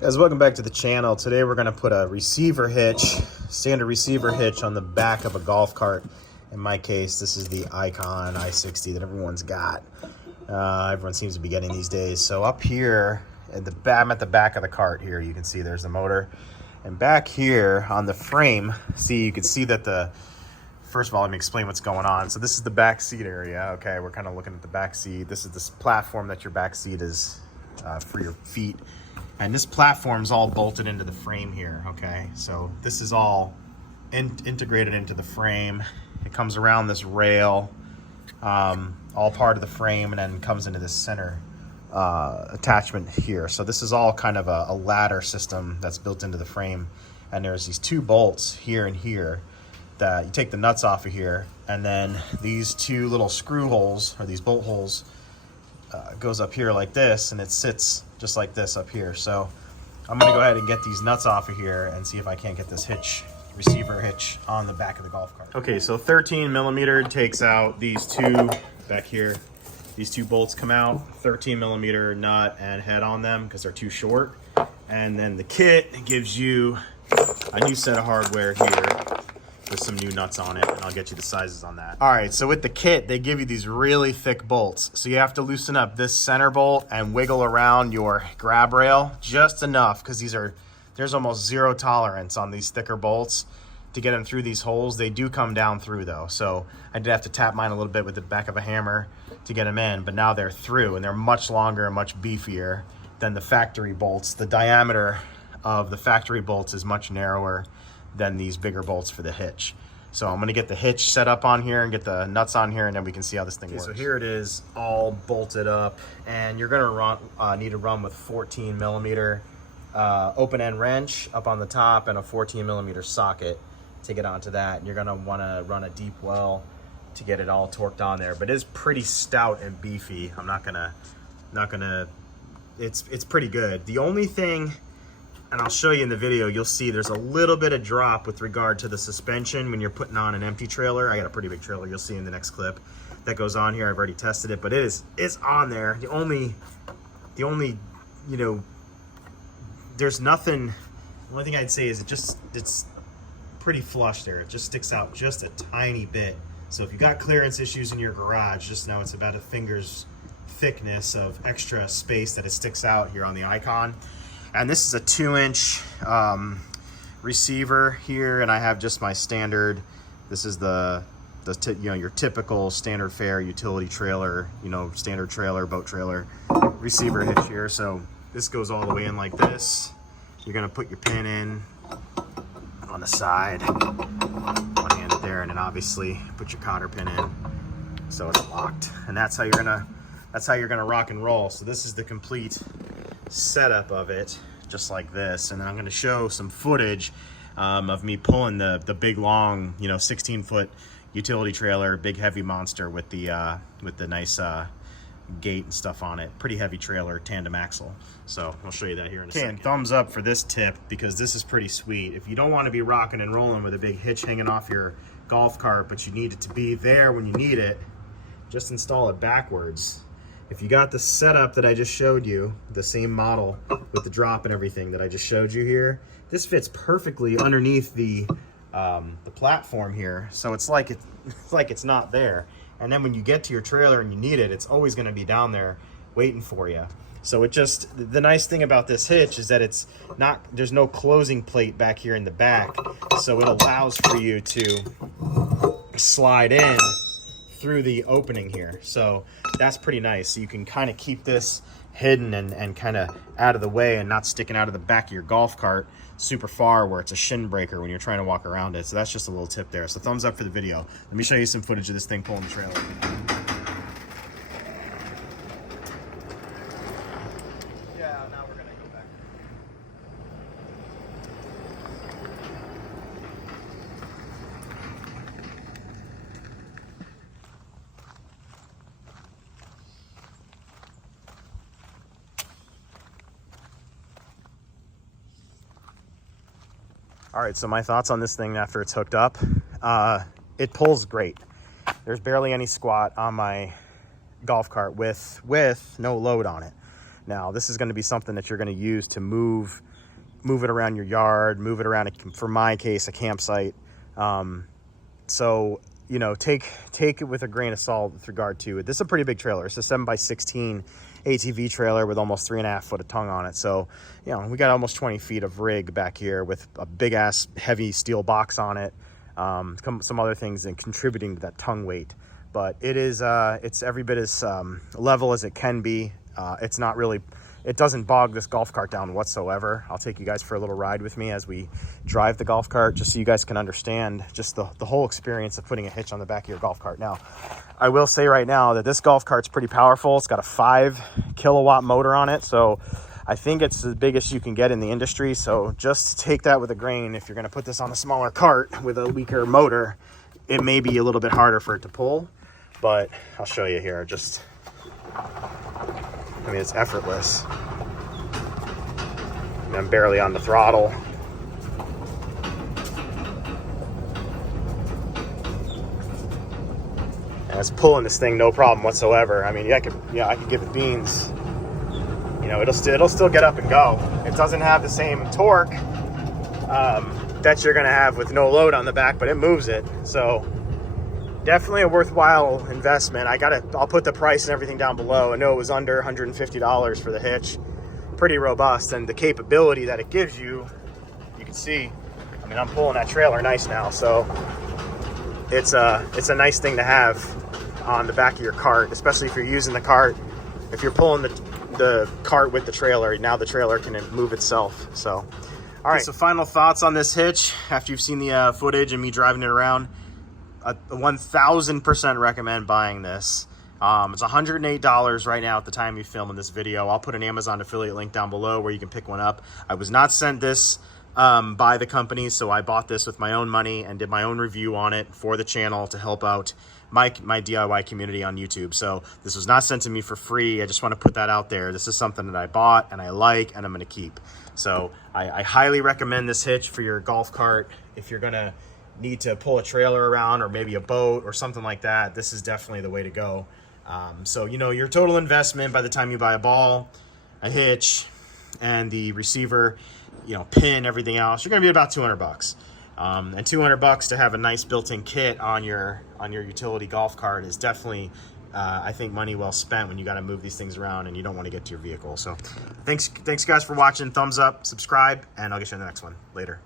Guys, welcome back to the channel. Today we're going to put a receiver hitch, standard receiver hitch on the back of a golf cart. In my case, this is the Icon i60 that everyone's got. Everyone seems to be getting these days. So up here, I'm at the back of the cart here. You can see there's the motor. And back here on the frame, you can see that first of all, let me explain what's going on. So this is the back seat area. Okay, we're kind of looking at the back seat. This is this platform that your back seat is for your feet. And this platform's all bolted into the frame here, okay? So this is all integrated into the frame. It comes around this rail, all part of the frame, and then comes into this center attachment here. So this is all kind of a ladder system that's built into the frame. And there's these two bolts here and here that you take the nuts off of here, and then these two little screw holes, or these bolt holes, goes up here like this, and it sits just like this up here. So I'm gonna go ahead and get these nuts off of here and see if I can't get this receiver hitch on the back of the golf cart. Okay, so 13 millimeter takes out these two back here. These two bolts come out, 13 millimeter nut and head on them because they're too short. And then the kit gives you a new set of hardware here with some new nuts on it, and I'll get you the sizes on that. All right, so with the kit, they give you these really thick bolts. So you have to loosen up this center bolt and wiggle around your grab rail just enough, because there's almost zero tolerance on these thicker bolts to get them through these holes. They do come down through though. So I did have to tap mine a little bit with the back of a hammer to get them in, but now they're through, and they're much longer and much beefier than the factory bolts. The diameter of the factory bolts is much narrower than these bigger bolts for the hitch. So I'm gonna get the hitch set up on here and get the nuts on here, and then we can see how this thing works. So here it is, all bolted up, and you're gonna need to run with 14 millimeter open end wrench up on the top and a 14 millimeter socket to get onto that. And you're gonna wanna run a deep well to get it all torqued on there, but it's pretty stout and beefy. It's pretty good. The only thing, and I'll show you in the video, you'll see there's a little bit of drop with regard to the suspension when you're putting on an empty trailer. I got a pretty big trailer, you'll see in the next clip that goes on here. I've already tested it, but it's on there. The only, you know, there's nothing, the only thing I'd say is it's pretty flush there. It just sticks out just a tiny bit. So if you got clearance issues in your garage, just know it's about a finger's thickness of extra space that it sticks out here on the Icon. And this is a 2-inch receiver here, and I have just my standard. This is your typical standard fare utility trailer, standard trailer, boat trailer receiver hitch here. So this goes all the way in like this. You're gonna put your pin in on the side, one-handed there, and then obviously put your cotter pin in so it's locked. And that's how you're gonna rock and roll. So this is the complete setup of it, just like this. And I'm going to show some footage of me pulling the big long 16-foot utility trailer, big heavy monster with the nice gate and stuff on it. Pretty heavy trailer, tandem axle. So I'll show you that here in a second. And thumbs up for this tip, because this is pretty sweet. If you don't want to be rocking and rolling with a big hitch hanging off your golf cart, but you need it to be there when you need it, just install it backwards. If you got the setup that I just showed you, the same model with the drop and everything that I just showed you here, this fits perfectly underneath the platform here. So it's like it's not there. And then when you get to your trailer and you need it, it's always going to be down there waiting for you. So the nice thing about this hitch is that there's no closing plate back here in the back. So it allows for you to slide in through the opening here. So that's pretty nice. So you can kind of keep this hidden and kind of out of the way and not sticking out of the back of your golf cart super far where it's a shin breaker when you're trying to walk around it. So that's just a little tip there. So thumbs up for the video. Let me show you some footage of this thing pulling the trailer. Yeah, now we're gonna go back. All right, so my thoughts on this thing after it's hooked up. It pulls great. There's barely any squat on my golf cart with no load on it. Now, this is going to be something that you're going to use to move it around your yard, move it around, for my case, a campsite. So, you know, take it with a grain of salt with regard to it. This is a pretty big trailer. It's a 7x16 ATV trailer with almost 3.5 foot of tongue on it. So, you know, we got almost 20 feet of rig back here with a big ass heavy steel box on it. Some other things and contributing to that tongue weight. But it is, it's every bit as level as it can be. It's not really, it doesn't bog this golf cart down whatsoever. I'll take you guys for a little ride with me as we drive the golf cart, just so you guys can understand just the whole experience of putting a hitch on the back of your golf cart. Now, I will say right now that this golf cart's pretty powerful. It's got a 5 kilowatt motor on it. So I think it's the biggest you can get in the industry. So just take that with a grain. If you're going to put this on a smaller cart with a weaker motor, it may be a little bit harder for it to pull, but I'll show you here. Just, I mean, it's effortless. I mean, I'm barely on the throttle. And it's pulling this thing no problem whatsoever. I mean, I could give it beans. You know, it'll still get up and go. It doesn't have the same torque that you're gonna have with no load on the back, but it moves it. So definitely a worthwhile investment. I'll put the price and everything down below. I know it was under $150 for the hitch. Pretty robust, and the capability that it gives you, you can see, I mean, I'm pulling that trailer nice now, so it's a nice thing to have on the back of your cart, especially if you're using the cart. If you're pulling the cart with the trailer, now the trailer can move itself. So, all right, so final thoughts on this hitch after you've seen the footage and me driving it around. 1000% recommend buying this. It's $108 right now at the time you filming this video. I'll put an Amazon affiliate link down below where you can pick one up. I was not sent this by the company, so I bought this with my own money and did my own review on it for the channel to help out my DIY community on YouTube. So this was not sent to me for free. I just want to put that out there. This is something that I bought and I like and I'm going to keep. So I highly recommend this hitch for your golf cart. If you're going to need to pull a trailer around or maybe a boat or something like that, this is definitely the way to go. So, you know, your total investment by the time you buy a ball, a hitch, and the receiver, you know, pin, everything else, you're going to be about $200. And $200 to have a nice built-in kit on your utility golf cart is definitely, I think, money well spent when you got to move these things around and you don't want to get to your vehicle. So thanks guys for watching. Thumbs up, subscribe, and I'll get you in the next one. Later.